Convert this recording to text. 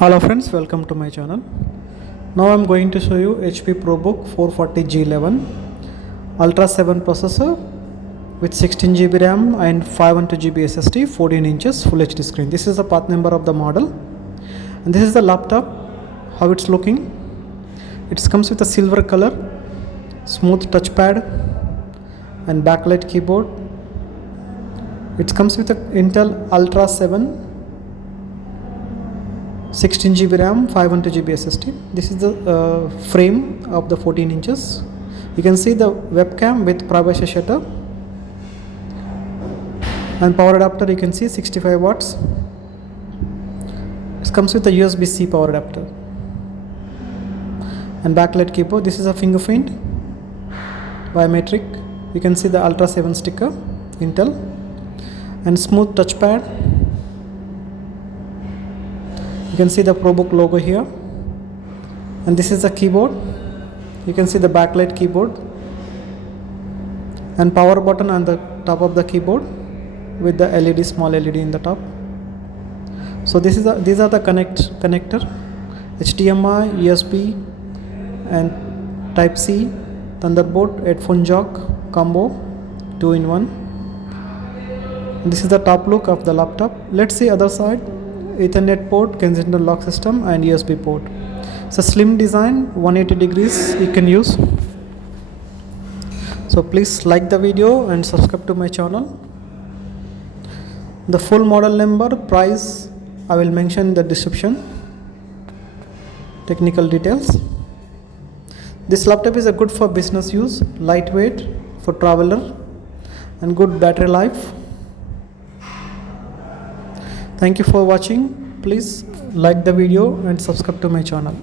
Hello friends, welcome to my channel. Now I'm going to show you HP Probook 440 G11 Ultra 7 processor with 16 GB RAM and 512 GB SSD, 14 inches Full HD screen. This is the part number of the model, and this is the laptop, how it's looking. It comes with a silver color, smooth touchpad and backlight keyboard. It comes with a Intel Ultra 7 16 GB RAM, 512 GB SSD. This is the frame of the 14 inches. You can see the webcam with privacy shutter, and power adapter you can see 65 watts. It comes with a USB-C power adapter and backlight keyboard. This is a fingerprint biometric. You can see the Ultra 7 sticker, Intel, and smooth touchpad. You can see the Probook logo here, and this is the keyboard. You can see the backlight keyboard and power button on the top of the keyboard with the LED, small LED in the top. So these are the connector, HDMI, USB and Type-C, Thunderbolt, headphone jack combo, 2-in-1. And this is the top look of the laptop. Let's see other side. Ethernet port, Kensington lock system and USB port. It's a slim design, 180 degrees you can use. So please like the video and subscribe to my channel. The full model number, price I will mention in the description. Technical details. This laptop is a good for business use, lightweight for traveler and good battery life. Thank you for watching. Please like the video and subscribe to my channel.